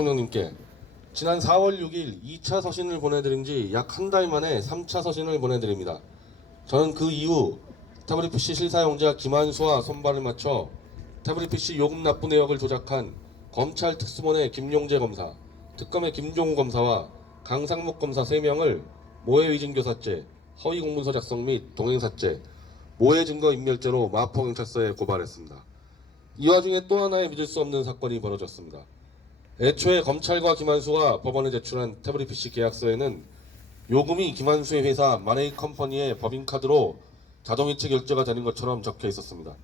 대통령님께 지난 4월 6일 2차 서신을 보내드린 지 약 한 달 만에 3차 서신을 보내드립니다. 저는 그 이후 태블릿 PC 실사용자 김한수와 손발을 맞춰 태블릿 PC 요금 납부 내역을 조작한 검찰 특수본의 김용재 검사, 특검의 김종우 검사와 강상목 검사 3명을 모해 위증교사죄, 허위 공문서 작성 및 동행사죄, 모해 증거 인멸죄로 마포경찰서에 고발했습니다. 이 와중에 또 하나의 믿을 수 없는 사건이 벌어졌습니다. 애초에 검찰과 김한수가 법원에 제출한 태블릿 PC 계약서에는 요금이 김한수의 회사 마네이컴퍼니의 법인카드로 자동이체 결제가 되는 것처럼 적혀 있었습니다.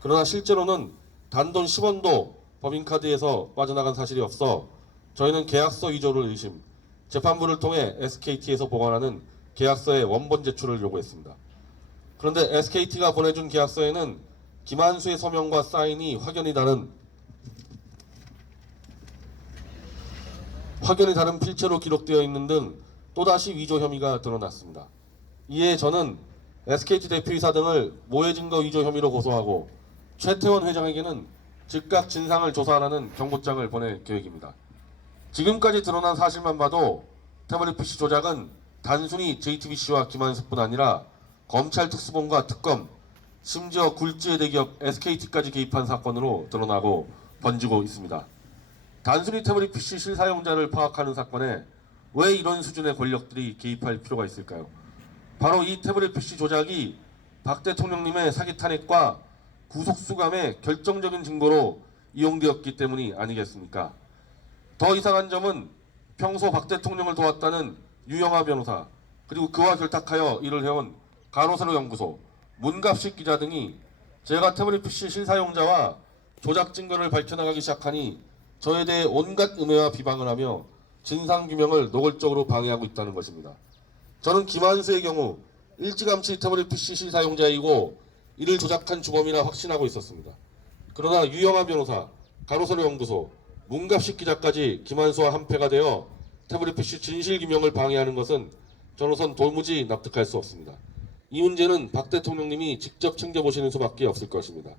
그러나 실제로는 단돈 10원도 법인카드에서 빠져나간 사실이 없어 저희는 계약서 위조를 의심, 재판부를 통해 SKT에서 보관하는 계약서의 원본 제출을 요구했습니다. 그런데 SKT가 보내준 계약서에는 김한수의 서명과 사인이 확연히 다른 필체로 기록되어 있는 등 또다시 위조 혐의가 드러났습니다. 이에 저는 SKT 대표이사 등을 모해 증거 위조 혐의로 고소하고 최태원 회장에게는 즉각 진상을 조사하라는 경고장을 보낼 계획입니다. 지금까지 드러난 사실만 봐도 태블릿 PC 조작은 단순히 JTBC와 김한수뿐 아니라 검찰 특수본과 특검, 심지어 굴지의 대기업 SKT까지 개입한 사건으로 드러나고 번지고 있습니다. 단순히 태블릿 PC 실사용자를 파악하는 사건에 왜 이런 수준의 권력들이 개입할 필요가 있을까요? 바로 이 태블릿 PC 조작이 박 대통령님의 사기 탄핵과 구속수감의 결정적인 증거로 이용되었기 때문이 아니겠습니까? 더 이상한 점은 평소 박 대통령을 도왔다는 유영하 변호사, 그리고 그와 결탁하여 일을 해온 간호사로 연구소, 문갑식 기자 등이 제가 태블릿 PC 실사용자와 조작 증거를 밝혀나가기 시작하니 저에 대해 온갖 음해와 비방을 하며 진상규명을 노골적으로 방해하고 있다는 것입니다. 저는 김한수의 경우 일찌감치 태블릿 PC 실사용자이고 이를 조작한 주범이라 확신하고 있었습니다. 그러나 유영하 변호사, 간호사로 연구소, 문갑식 기자까지 김한수와 한패가 되어 태블릿 PC 진실규명을 방해하는 것은 저로선 도무지 납득할 수 없습니다. 이 문제는 박 대통령님이 직접 챙겨보시는 수밖에 없을 것입니다.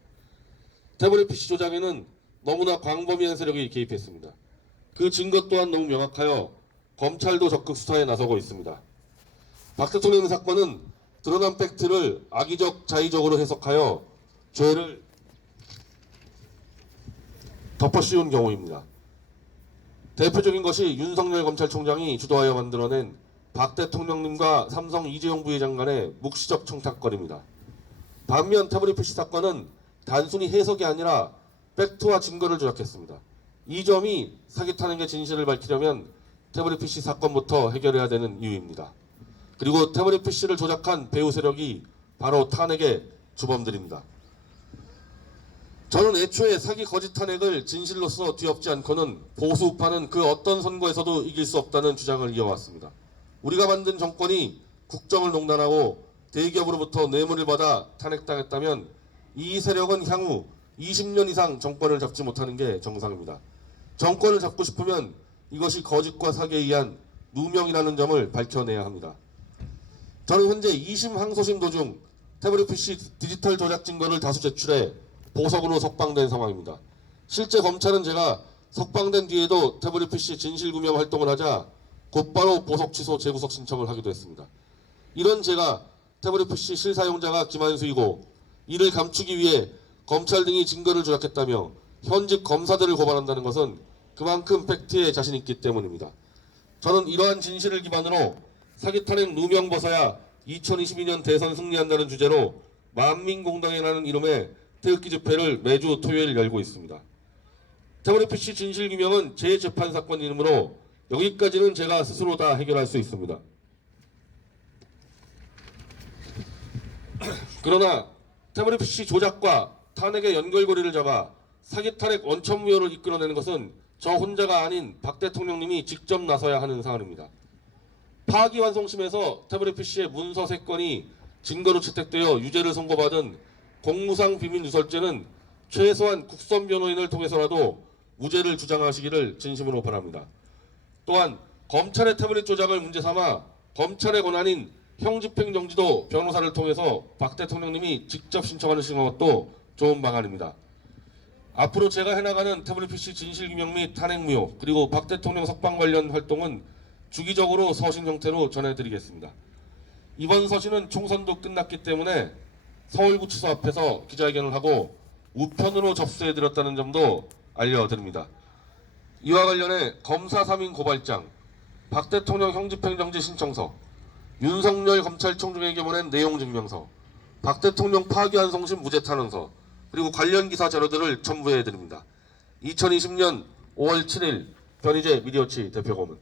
태블릿 PC 조작에는 너무나 광범위한 세력이 개입했습니다. 그 증거 또한 너무 명확하여 검찰도 적극 수사에 나서고 있습니다. 박 대통령 사건은 드러난 팩트를 악의적 자의적으로 해석하여 죄를 덮어씌운 경우입니다. 대표적인 것이 윤석열 검찰총장이 주도하여 만들어낸 박 대통령님과 삼성 이재용 부회장 간의 묵시적 청탁거리입니다. 반면 태블릿 PC 사건은 단순히 해석이 아니라 팩트와 증거를 조작했습니다. 이 점이 사기 탄핵의 진실을 밝히려면 태블릿 PC 사건부터 해결해야 되는 이유입니다. 그리고 태블릿 PC를 조작한 배후 세력이 바로 탄핵의 주범들입니다. 저는 애초에 사기 거짓 탄핵을 진실로서 뒤엎지 않고는 보수 우파는 그 어떤 선거에서도 이길 수 없다는 주장을 이어왔습니다. 우리가 만든 정권이 국정을 농단하고 대기업으로부터 뇌물을 받아 탄핵당했다면 이 세력은 향후 20년 이상 정권을 잡지 못하는 게 정상입니다. 정권을 잡고 싶으면 이것이 거짓과 사기에 의한 누명이라는 점을 밝혀내야 합니다. 저는 현재 2심 항소심 도중 태블릿 PC 디지털 조작 증거를 다수 제출해 보석으로 석방된 상황입니다. 실제 검찰은 제가 석방된 뒤에도 태블릿 PC 진실규명 활동을 하자 곧바로 보석 취소 재구속 신청을 하기도 했습니다. 이런 제가 태블릿 PC 실사용자가 김한수이고 이를 감추기 위해 검찰 등이 증거를 조작했다며 현직 검사들을 고발한다는 것은 그만큼 팩트에 자신 있기 때문입니다. 저는 이러한 진실을 기반으로 사기 탄핵 누명 벗어야 2022년 대선 승리한다는 주제로 만민공당이라는 이름의 태극기 집회를 매주 토요일 열고 있습니다. 태블릿 PC 진실규명은 제 재판 사건이므로 여기까지는 제가 스스로 다 해결할 수 있습니다. 그러나 태블릿 PC 조작과 탄핵의 연결고리를 잡아 사기 탄핵 원천무효를 이끌어내는 것은 저 혼자가 아닌 박 대통령님이 직접 나서야 하는 사안입니다. 파기환송심에서 태블릿 PC의 문서 3건이 증거로 채택되어 유죄를 선고받은 공무상 비밀 누설죄는 최소한 국선 변호인을 통해서라도 무죄를 주장하시기를 진심으로 바랍니다. 또한 검찰의 태블릿 조작을 문제 삼아 검찰의 권한인 형집행정지도 변호사를 통해서 박 대통령님이 직접 신청하시는 것도 좋은 방안입니다. 앞으로 제가 해나가는 WPC 진실규명 및 탄핵무효 그리고 박 대통령 석방 관련 활동은 주기적으로 서신 형태로 전해드리겠습니다. 이번 서신은 총선도 끝났기 때문에 서울구치소 앞에서 기자회견을 하고 우편으로 접수해드렸다는 점도 알려드립니다. 이와 관련해 검사 3인 고발장, 박 대통령 형집행정지 신청서, 윤석열 검찰총장에게 보낸 내용 증명서, 박 대통령 파기환송심 무죄탄원서, 그리고 관련 기사 자료들을 첨부해드립니다. 2020년 5월 7일 변희재 미디어치 대표고문.